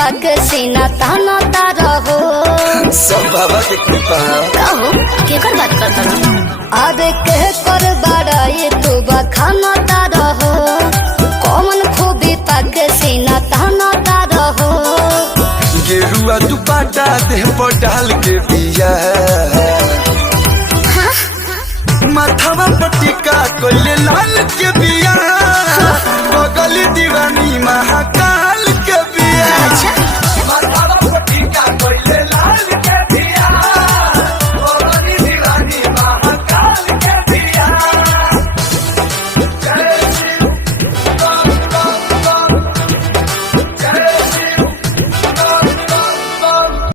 पाके सीना ताना तारा हो। सब बाबा के कृपा। कहो केकर बात करता रहो? अरे के कर बाड़ा ये तू बखाना तारा हो। कौन खूबी पाके सीना ताना तारा हो। गेरुआ दुपट्टा देह पर डाल के पिया माथावा पटिका कोइले लाल के बिया बगल दीवानी महाका